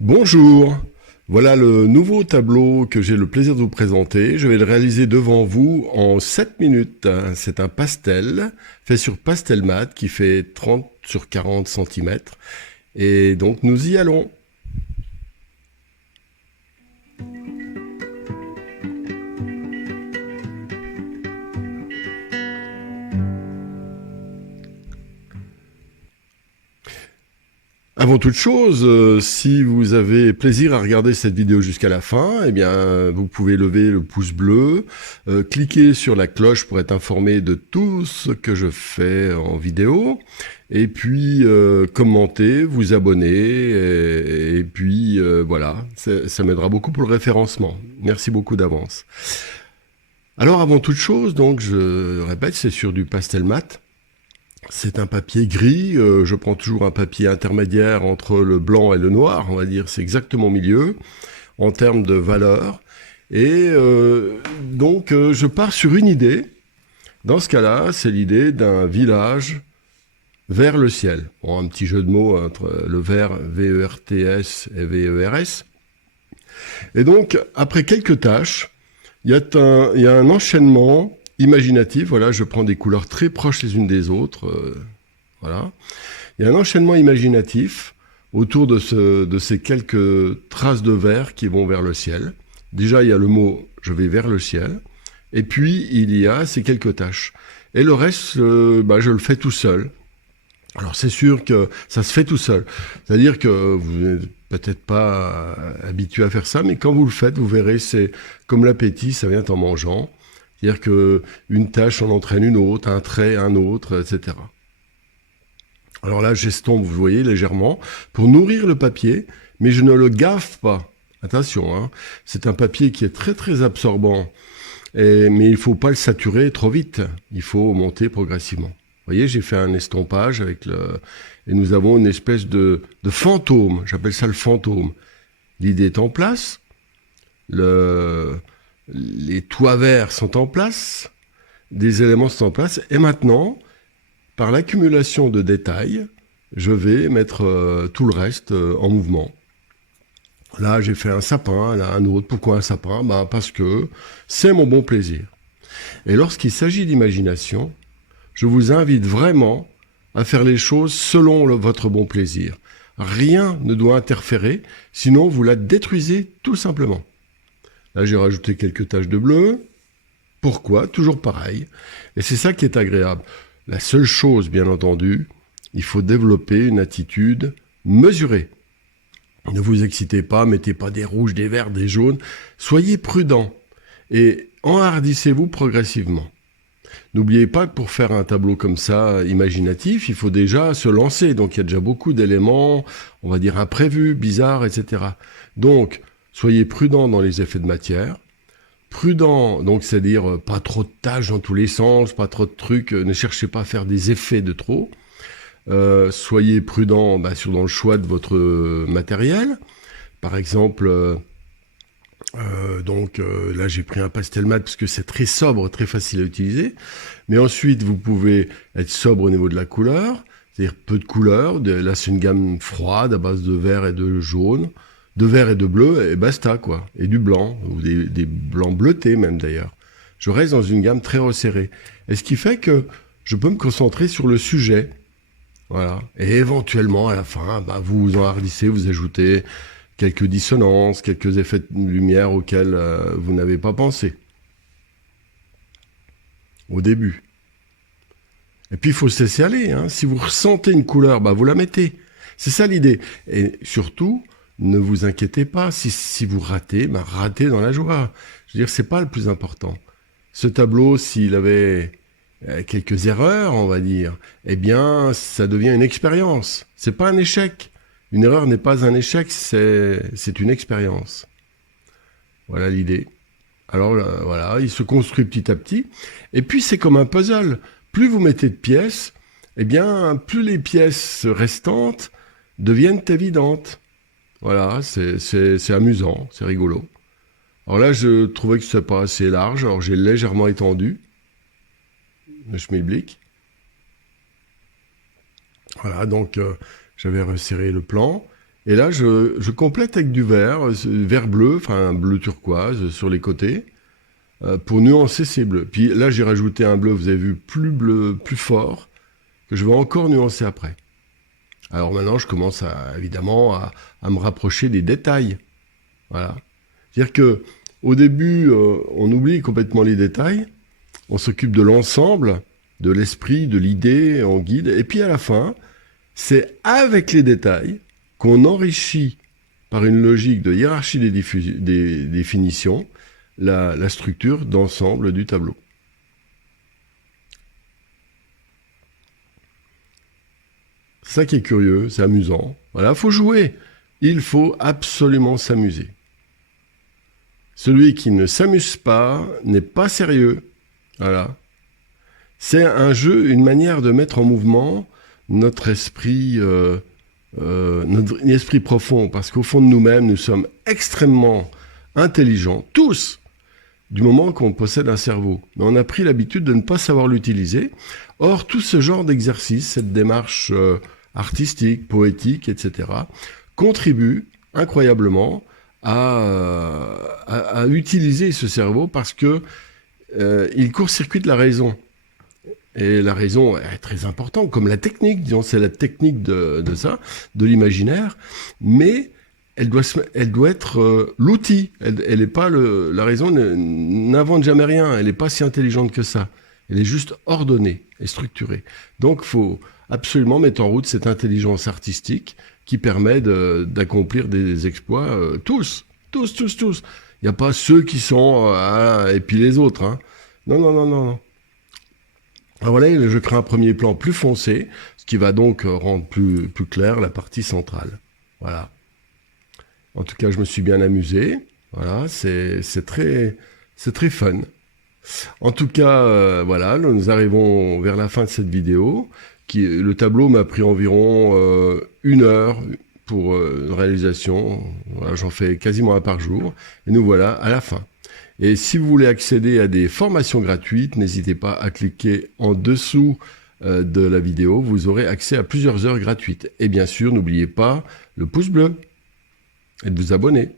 Bonjour, voilà le nouveau tableau que j'ai le plaisir de vous présenter. Je vais le réaliser devant vous en 7 minutes. C'est un pastel fait sur Pastelmat qui fait 30 sur 40 cm. Et donc nous y allons. Avant toute chose, si vous avez plaisir à regarder cette vidéo jusqu'à la fin, eh bien, vous pouvez lever le pouce bleu, cliquer sur la cloche pour être informé de tout ce que je fais en vidéo, et puis commenter, vous abonner, et puis voilà, ça m'aidera beaucoup pour le référencement. Merci beaucoup d'avance. Alors avant toute chose, donc je répète, c'est sur du pastel mat. C'est un papier gris, je prends toujours un papier intermédiaire entre le blanc et le noir, on va dire, c'est exactement au milieu, en termes de valeur. Et donc je pars sur une idée. Dans ce cas-là, c'est l'idée d'un village vers le ciel. Bon, un petit jeu de mots entre le vert, V-E-R-T-S et V-E-R-S. Et donc, après quelques tâches, il y a un enchaînement imaginatif. Voilà, je prends des couleurs très proches les unes des autres. Voilà. Il y a un enchaînement imaginatif autour de ces quelques traces de vert qui vont vers le ciel. Déjà, il y a le mot « je vais vers le ciel ». Et puis, il y a ces quelques tâches. Et le reste, je le fais tout seul. Alors, c'est sûr que ça se fait tout seul. C'est-à-dire que vous n'êtes peut-être pas habitué à faire ça, mais quand vous le faites, vous verrez, c'est comme l'appétit, ça vient en mangeant. C'est-à-dire que une tâche en entraîne une autre, un trait, un autre, etc. Alors là, j'estompe, vous voyez, légèrement, pour nourrir le papier, mais je ne le gaffe pas. Attention, hein, c'est un papier qui est très très absorbant, mais il ne faut pas le saturer trop vite. Il faut monter progressivement. Vous voyez, j'ai fait un estompage avec et nous avons une espèce de fantôme. J'appelle ça le fantôme. L'idée est en place. Les toits verts sont en place. Des éléments sont en place. Et maintenant, par l'accumulation de détails, je vais mettre tout le reste en mouvement. Là, j'ai fait un sapin, là, un autre. Pourquoi un sapin? Parce que c'est mon bon plaisir. Et lorsqu'il s'agit d'imagination, je vous invite vraiment à faire les choses selon votre bon plaisir. Rien ne doit interférer, sinon vous la détruisez tout simplement. Là, j'ai rajouté quelques taches de bleu. Pourquoi? Toujours pareil. Et c'est ça qui est agréable. La seule chose, bien entendu, il faut développer une attitude mesurée. Ne vous excitez pas, mettez pas des rouges, des verts, des jaunes. Soyez prudent et enhardissez-vous progressivement. N'oubliez pas que pour faire un tableau comme ça, imaginatif, il faut déjà se lancer. Donc il y a déjà beaucoup d'éléments, on va dire imprévus, bizarres, etc. Donc, soyez prudent dans les effets de matière. Prudent, donc c'est-à-dire pas trop de tâches dans tous les sens, pas trop de trucs, ne cherchez pas à faire des effets de trop. Soyez prudent dans le choix de votre matériel. Par exemple, là j'ai pris un pastel mat parce que c'est très sobre, très facile à utiliser. Mais ensuite, vous pouvez être sobre au niveau de la couleur, c'est-à-dire peu de couleurs. Là, c'est une gamme froide à base de vert et de jaune, de vert et de bleu, et basta, quoi. Et du blanc, ou des blancs bleutés même d'ailleurs. Je reste dans une gamme très resserrée. Et ce qui fait que je peux me concentrer sur le sujet. Voilà. Et éventuellement, à la fin, vous vous enhardissez, vous ajoutez quelques dissonances, quelques effets de lumière auxquels vous n'avez pas pensé au début. Et puis, il faut se laisser aller. Hein. Si vous ressentez une couleur, vous la mettez. C'est ça l'idée. Et surtout, ne vous inquiétez pas. Si vous ratez, ratez dans la joie. Je veux dire, c'est pas le plus important. Ce tableau, s'il avait quelques erreurs, on va dire, eh bien, ça devient une expérience. C'est pas un échec. Une erreur n'est pas un échec, c'est une expérience. Voilà l'idée. Alors voilà, il se construit petit à petit. Et puis c'est comme un puzzle. Plus vous mettez de pièces, eh bien, plus les pièces restantes deviennent évidentes. Voilà, c'est amusant, c'est rigolo. Alors là, je trouvais que c'était pas assez large, alors j'ai légèrement étendu le schmilblick. Voilà, donc j'avais resserré le plan. Et là, je complète avec du vert, vert bleu, enfin un bleu turquoise sur les côtés, pour nuancer ces bleus. Puis là, j'ai rajouté un bleu, vous avez vu, plus bleu, plus fort, que je vais encore nuancer après. Alors maintenant, je commence évidemment à me rapprocher des détails. Voilà. C'est-à-dire que au début, on oublie complètement les détails, on s'occupe de l'ensemble, de l'esprit, de l'idée, on guide, et puis à la fin, c'est avec les détails qu'on enrichit par une logique de hiérarchie des définitions la structure d'ensemble du tableau. C'est ça qui est curieux, c'est amusant. Voilà, faut jouer. Il faut absolument s'amuser. Celui qui ne s'amuse pas n'est pas sérieux. Voilà. C'est un jeu, une manière de mettre en mouvement notre esprit profond, parce qu'au fond de nous-mêmes, nous sommes extrêmement intelligents, tous, du moment qu'on possède un cerveau. Mais on a pris l'habitude de ne pas savoir l'utiliser. Or, tout ce genre d'exercice, cette démarche artistique, poétique, etc., contribue incroyablement à utiliser ce cerveau parce que il court-circuite la raison. Et la raison est très importante, comme la technique, disons, c'est la technique de ça, de l'imaginaire, mais elle doit être l'outil. Elle est pas la raison n'invente jamais rien, elle n'est pas si intelligente que ça. Elle est juste ordonnée et structurée. Donc, faut absolument mettre en route cette intelligence artistique qui permet d'accomplir des exploits, tous. Il n'y a pas ceux qui sont, et puis les autres, hein. Non. Alors voilà, je crée un premier plan plus foncé, ce qui va donc rendre plus clair la partie centrale. Voilà. En tout cas, je me suis bien amusé. Voilà, c'est très fun. En tout cas, voilà, nous arrivons vers la fin de cette vidéo. Le tableau m'a pris environ 1 heure pour réalisation. Voilà, j'en fais quasiment un par jour. Et nous voilà à la fin. Et si vous voulez accéder à des formations gratuites, n'hésitez pas à cliquer en dessous de la vidéo. Vous aurez accès à plusieurs heures gratuites. Et bien sûr, n'oubliez pas le pouce bleu et de vous abonner.